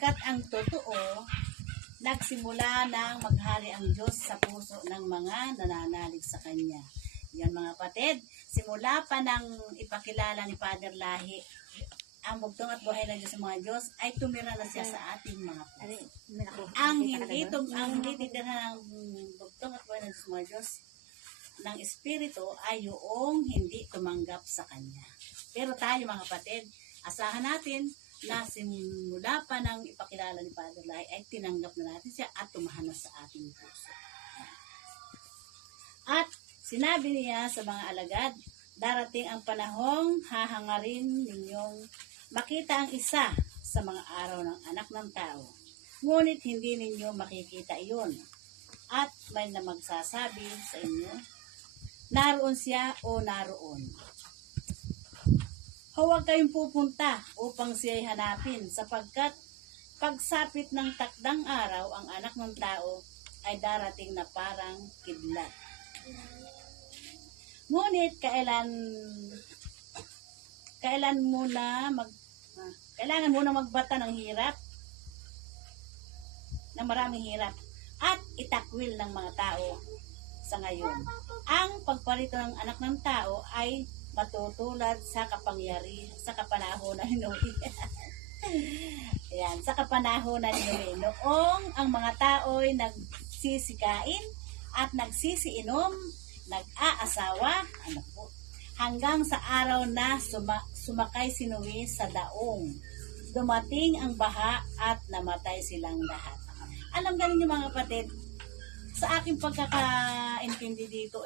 sapagkat ang totoo, nagsimula ng maghari ang Diyos sa puso ng mga nananalig sa Kanya. Yan mga kapatid, simula pa ng ipakilala ni Father Lahi, ang bugtong at buhay na Diyos sa mga Diyos ay tumira na siya sa ating mga puso. Ang hindi titira ng bugtong at buhay na Diyos sa mga Diyos ng Espiritu ay yung hindi tumanggap sa Kanya. Pero tayo mga kapatid, asahan natin na simula pa ng ipakilala ni Father Lai ay tinanggap na natin siya at tumahanas sa ating puso. At sinabi niya sa mga alagad, darating ang panahong hahangarin ninyong makita ang isa sa mga araw ng anak ng tao. Ngunit hindi ninyo makikita iyon. At may na magsasabi sa inyo, naroon siya o naroon. Huwag kayong pupunta upang siya'y hanapin sapagkat pagsapit ng takdang araw ang anak ng tao ay darating na parang kidlat. Ngunit kailangan muna magbata ng hirap, ng maraming hirap at itakwil ng mga tao sa ngayon. Ang pagparito ng anak ng tao ay matutulad sa kapanahonan ni Noe. Ayan, sa kapanahonan ni Noe. Noong ang mga tao'y nagsisikain at nagsisiinom, nag-aasawa, hanggang sa araw na sumakay si Noe sa daong. Dumating ang baha at namatay silang lahat. Alam ganin niyo mga kapatid, sa aking pagkakaintindi dito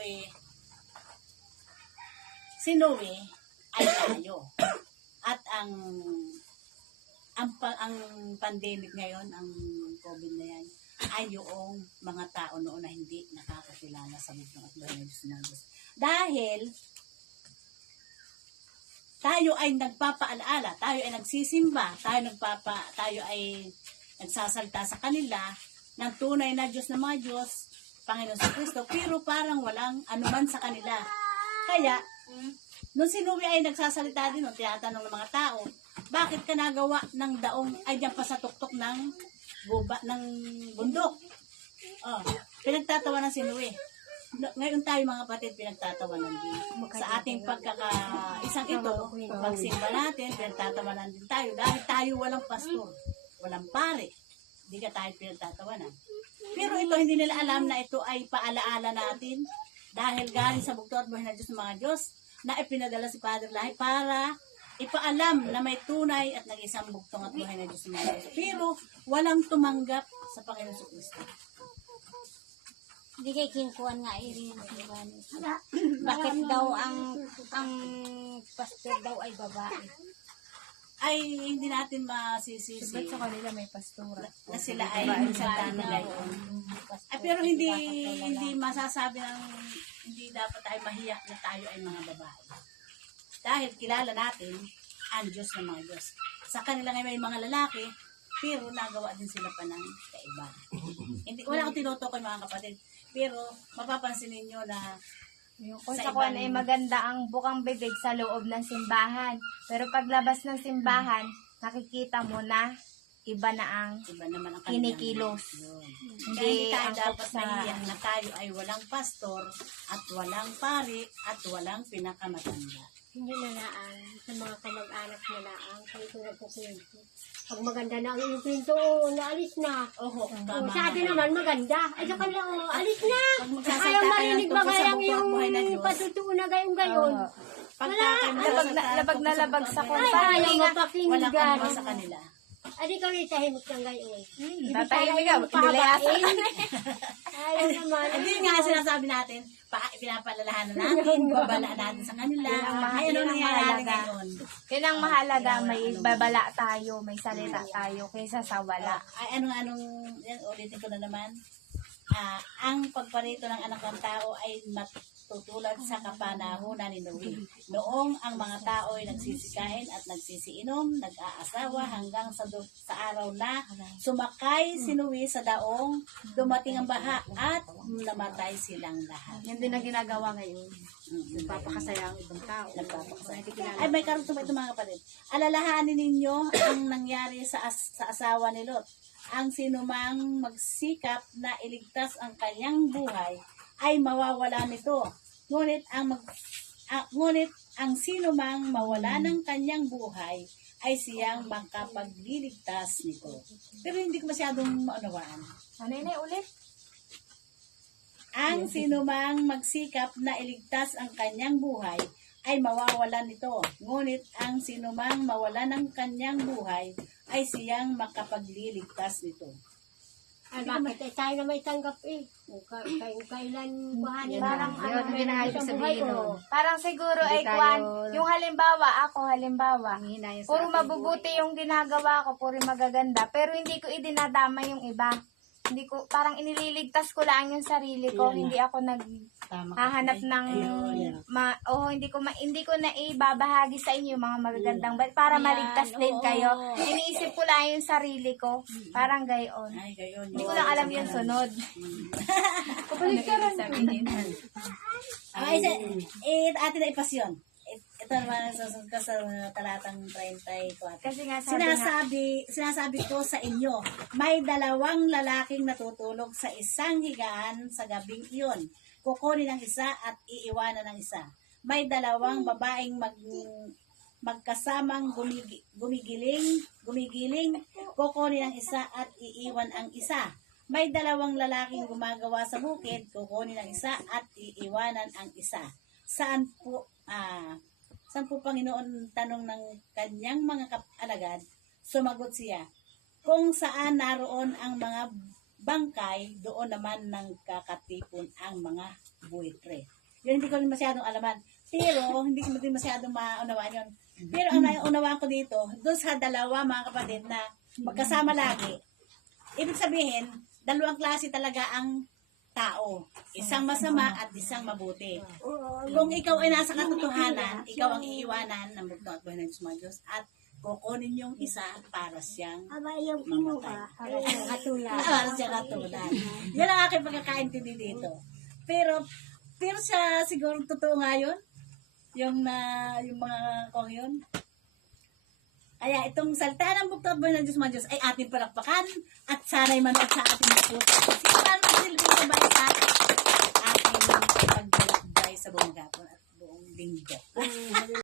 si Noe ay tayo. At ang pandemic ngayon, ang COVID na yan, ay yung mga tao noon na hindi nakakakilala sa bugtong at buhay ng Diyos na Diyos. Dahil tayo ay nagpapaalaala, tayo ay nagsisimba, tayo ay nagsasalta sa kanila ng tunay na Diyos na mga Diyos, Panginoon sa Kristo, pero parang walang anuman sa kanila. Kaya, nung si Noe ay nagsasalita din, tinatanong ng mga tao, bakit ka nagawa ng daong ay diyan pa sa tuktok ng bundok? Pinagtatawanan si Noe. Ngayon tayo mga kapatid, pinagtatawanan din. Sa ating isang ito, pagsimba natin, pinagtatawanan din tayo. Dahil tayo walang pastor, walang pare. Hindi ka tayo pinagtatawanan. Pero ito, hindi nila alam na ito ay paalaala natin dahil galing sa bugtong at buhay na Diyos ng mga Diyos na ipinadala si Father Lahi para ipaalam na may tunay at nag-isang bugtong at buhay na Diyos ng mga Diyos. Pero walang tumanggap sa Panginoon sa Kristo. Hindi kay kinkuan nga irin. Bakit daw ang pastor daw ay babae? Ay hindi natin masisisi. Ba't sa kanila may pastora? Na sila ay salta na ngayon. Pero hindi masasabi ng hindi dapat tayo mahiyak na tayo ay mga babae. Dahil kilala natin ang Diyos ng mga Diyos. Sa kanila ngayon may mga lalaki, pero nagawa din sila pa ng kaiba. Wala akong tinutukoy mga kapatid. Pero mapapansin ninyo na Kung sa kuwan ay maganda ang bukang bibig sa loob ng simbahan. Pero paglabas ng simbahan, nakikita mo na iba naman ang kinikilos. Hindi tayo dapat nahiyak na tayo ay walang pastor at walang pari at walang pinakamatanda. Hindi na naan sa mga kamag-anak na naang kayo tulad po kayo. Pag maganda na ang iyong pinto, naalis na. Sa atin naman maganda. Ay sa kanila, alis na. Ayaw marinig ba kayang yung patutuo na gayon-gayon? Labag na labag sa kuwan. Ay, ayaw Walang mapakinggan. ano sa kanila. Ay, di ka rin tahimik ng gayon. Tatahimik ka, nilayasan. Ayaw naman. Hindi nga sinasabi natin, pinapalalahanan natin, babala natin sa kanila. Ay, ano nangyayari ngayon? Yun ang mahalaga, may babala tayo, may salita tayo, kaysa sa wala. Ay, ulitin ko na naman. Ang pagparito ng anak ng tao ay tutulad sa kapanahunan ni Noe. Noong ang mga tao ay nagsisikain at nagsisiinom, nag-aasawa hanggang sa araw na sumakay si Noe sa daong, dumating ang baha at namatay silang lahat. Yan din ang ginagawa ngayon. Nagpapakasaya ang ibang tao. Ay, may karugtong ito mga kapatid. Alalahanin ninyo ang nangyari sa asawa ni Lot. Ang sinumang magsikap na iligtas ang kanyang buhay ay mawawala nito. Ngunit ang sinumang mawala ng kanyang buhay ay siyang makapagliligtas nito. Pero hindi ko masyadong maunawaan. Ano yun ulit? Ang sinumang magsikap na iligtas ang kanyang buhay ay mawawalan nito. Ngunit ang sinumang mawala ng kanyang buhay ay siyang makapagliligtas nito. Ay, bakit? Tayo na may tanggap eh. Kailan bahanin Parang Yun, ang ginahayos sabihin nun. Parang siguro Hindi ay tayo- kwan, yung halimbawa, Ang hinayang sa puro ating mabubuti yung ginagawa ko, puro magaganda, pero hindi ko idinadama yung iba. Hindi ko, parang inililigtas ko lang yung sarili ko, Ayun na. hindi ako naghahanap ng, hindi ko na ibabahagi sa inyo yung mga magagandang, para maligtas din kayo. Iniisip ko lang yung sarili ko, parang gayon. Ay, gayon. Hindi ko lang alam yung sunod. Kapalik ka rin. Ay, atin na ipasyon. Ito naman susunod ko sa talatang 34. Kasi nga sabi nga, Sinasabi ko sa inyo, may dalawang lalaking natutulog sa isang higaan sa gabing iyon. Kukunin ang isa at iiwanan ang isa. May dalawang babaeng magkasamang gumigiling, kukunin ang isa at iiwan ang isa. May dalawang lalaking gumagawa sa bukid, kukunin ang isa at iiwanan ang isa. Saan po Panginoon, tanong ng kanyang mga alagad? Sumagot siya, kung saan naroon ang mga bangkay, doon naman nang kakatipon ang mga buitre. Yun, hindi ko rin masyadong alaman. Pero, hindi ko din masyadong maunawaan yun. Pero ang naunawaan ko dito, doon sa dalawa mga kapatid na magkasama lagi, ibig sabihin, dalawang klase talaga ang tao. Isang masama at isang mabuti. Kung ikaw ay nasa katotohanan, ikaw ang iiwanan ng bugno at buhay ng Diyos at kukunin yung isa para siyang Aba, yung kinuha. Para siyang katulad. para siyang katulad. Yan ang aking pagkakaintindi dito. Pero siya siguro totoo nga yun. Yung mga kong yun. Kaya itong salita ng bugno at buhay ng Diyos ay ating palakpakan at sana'y manood sa ating puso. Sino man magsilbing sabay sa ating paglalakbay sa buong gapon at buong linggo.